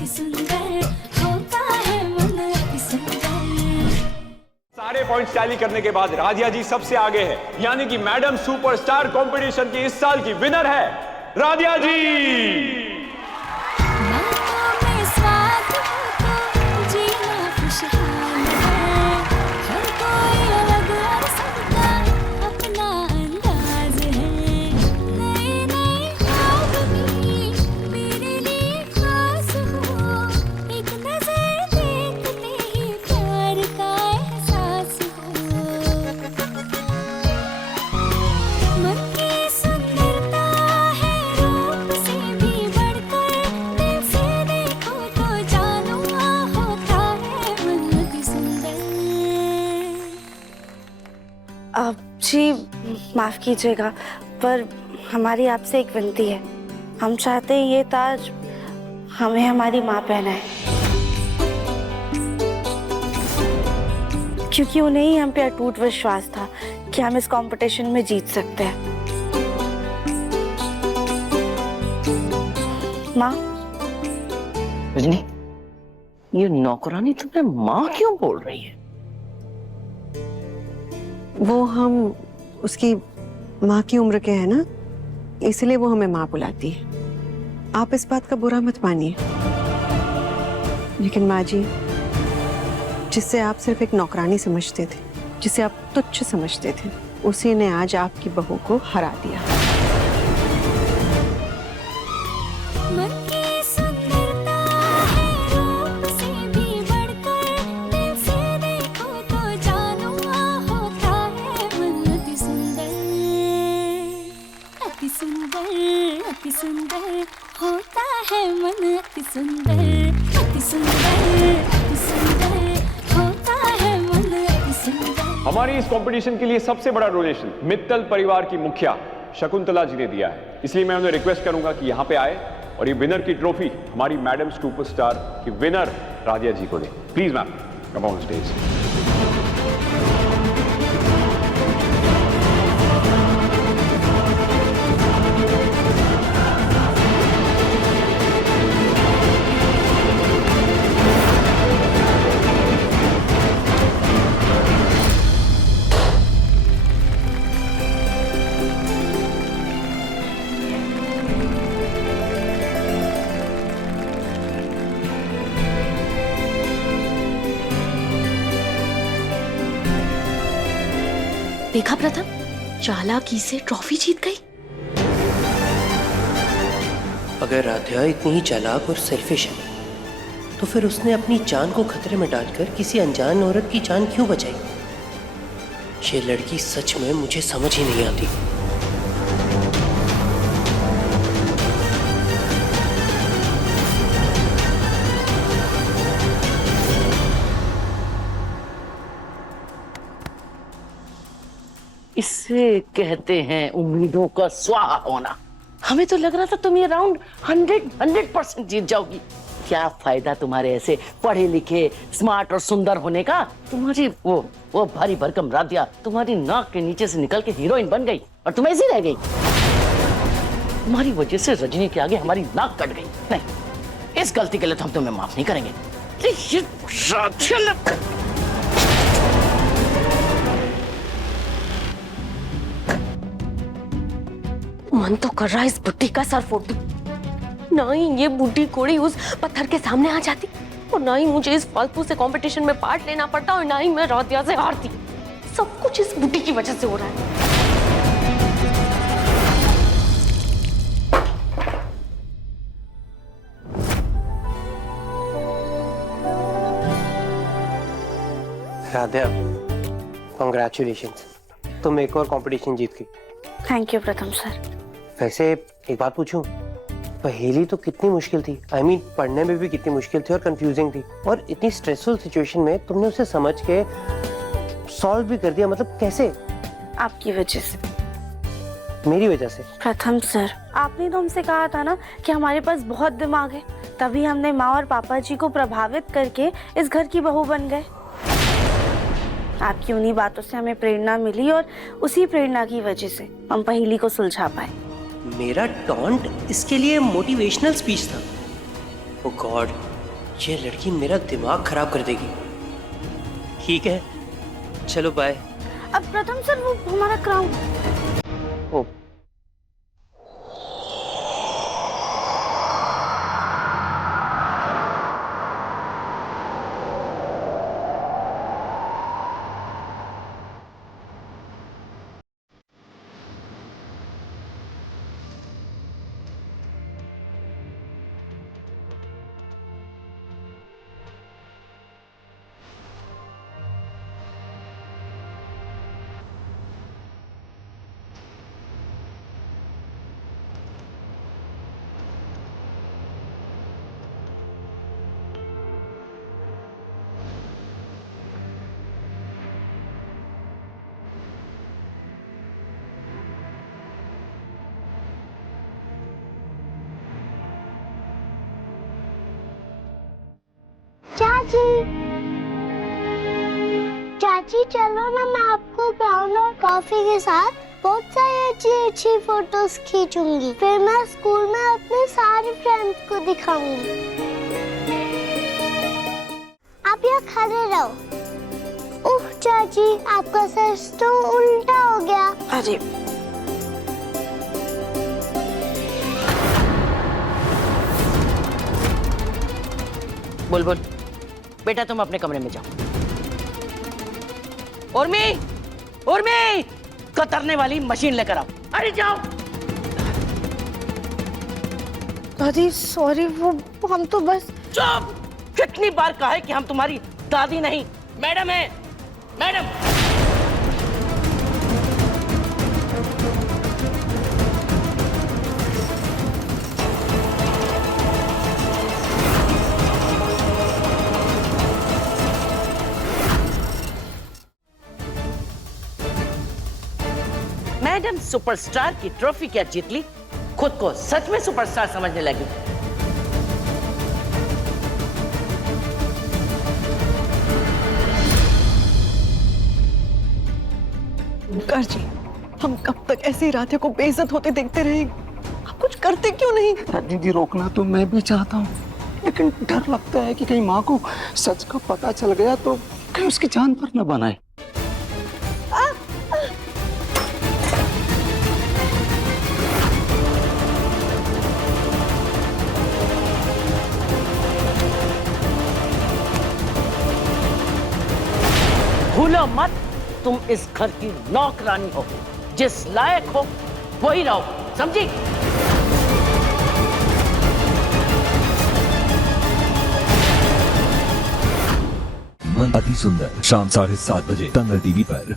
अति सुंदर होता है मन अति सुंदर। सारे पॉइंट्स टैली करने के बाद राधिया जी सबसे आगे है, यानी कि मैडम सुपरस्टार कंपटीशन की इस साल की विनर है राधिया जी। जी माफ़ कीजिएगा, पर हमारी आपसे एक विनती है। हम चाहते हैं ये ताज हमें हमारी माँ पहनाए, क्योंकि उन्हें ही हम पे अटूट विश्वास था कि हम इस कंपटीशन में जीत सकते हैं। माँ। रजनी, ये नौकरानी तुम्हें माँ क्यों बोल रही है? वो हम उसकी माँ की उम्र के हैं ना, इसलिए वो हमें माँ बुलाती है। आप इस बात का बुरा मत मानिए, लेकिन माँ जी, जिससे आप सिर्फ एक नौकरानी समझते थे, जिसे आप तुच्छ समझते थे, उसी ने आज आपकी बहू को हरा दिया। अति सुंदर होता है मन अति सुंदर, अति सुंदर, अति सुंदर होता है मन अति सुंदर। हमारी इस कंपटीशन के लिए सबसे बड़ा डोनेशन मित्तल परिवार की मुखिया शकुंतला जी ने दिया है, इसलिए मैं उन्हें रिक्वेस्ट करूंगा कि यहाँ पे आए और ये विनर की ट्रॉफी हमारी मैडम सुपरस्टार की विनर राधिया जी को दे। Please ma'am, come on stage. देखा प्रथम, चालाकी से ट्रॉफी जीत गई। अगर राधिया इतनी ही चालाक और सेल्फिश है, तो फिर उसने अपनी जान को खतरे में डालकर किसी अनजान औरत की जान क्यों बचाई? ये लड़की सच में मुझे समझ ही नहीं आती। इसे कहते हैं उम्मीदों का स्वाहा होना। हमें तो लग रहा था तुम ये राउंड 100% जीत जाओगी। क्या फायदा तुम्हारे ऐसे पढ़े लिखे, स्मार्ट और सुंदर होने का? तुम्हारी वो भारी भरकम राधिया तुम्हारी नाक के नीचे से निकल के हीरोइन बन गई और तुम ऐसी रह गई। तुम्हारी वजह से रजनी के आगे हमारी नाक कट गई। नहीं, इस गलती के लिए तो हम तुम्हें माफ नहीं करेंगे। मन तो कर रहा है इस बुड्ढी का सर फोड़ दूं। ना ही ये बुड्ढी कोड़ी उस पत्थर के सामने आ जाती, और ना ही मुझे इस फालतू से कंपटीशन में पार्ट लेना पड़ता, और ना ही मैं राधिया से हारती। सब कुछ इस बुड्ढी की वजह से हो रहा है। राधिया, कांग्रेचुलेशंस, तुम एक और कंपटीशन जीत गई। थैंक यू प्रथम सर। वैसे एक बात पूछूं, पहेली तो कितनी मुश्किल थी। I mean, पढ़ने में भी कितनी मुश्किल थी और कंफ्यूजिंग थी, और इतनी स्ट्रेसफुल सिचुएशन में तुमने उसे समझ के सॉल्व भी कर दिया। मतलब कैसे? आपकी वजह से। मेरी वजह से? प्रथम सर, आपने तो हमसे कहा था ना कि हमारे पास बहुत दिमाग है, तभी हमने माँ और पापा जी को प्रभावित करके इस घर की बहू बन गए। आपकी उन्हीं बातों से हमें प्रेरणा मिली, और उसी प्रेरणा की वजह से हम पहेली को सुलझा पाए। मेरा टॉन्ट इसके लिए मोटिवेशनल स्पीच था। ओह गॉड, ये लड़की मेरा दिमाग खराब कर देगी। ठीक है, चलो बाय। अब प्रथम सर, वो हमारा क्राउन। ओ चाची, चाची चलो ना, मैं आपको ब्राउन और कॉफी के साथ बहुत सारी अच्छी अच्छी फोटोज खींचूंगी, फिर मैं स्कूल में अपने सारे फ्रेंड्स को दिखाऊंगी। आप यहाँ खड़े रहो। ओह चाची, आपका सर तो उल्टा हो गया। अरे बुलबुल, बेटा तुम अपने कमरे में जाओ। उर्मी, उर्मी, कतरने वाली मशीन लेकर आओ। अरे जाओ। दादी सॉरी, वो हम तो बस। चुप! कितनी बार कहा है कि हम तुम्हारी दादी नहीं मैडम है, मैडम। मैडम सुपरस्टार की ट्रॉफी क्या जीत ली, खुद को सच में सुपरस्टार समझने लगी। ओंकार जी, हम कब तक ऐसे ही राधे को बेइज्जत होते देखते रहेंगे? आप कुछ करते क्यों नहीं? दीदी, रोकना तो मैं भी चाहता हूँ, लेकिन डर लगता है कि कहीं माँ को सच का पता चल गया तो कहीं उसकी जान पर न बनाए। भूलो मत, तुम इस घर की नौकरानी हो, जिस लायक हो वही रहो, समझी? मन अति सुंदर, शाम 7:30 बजे तंग टीवी पर।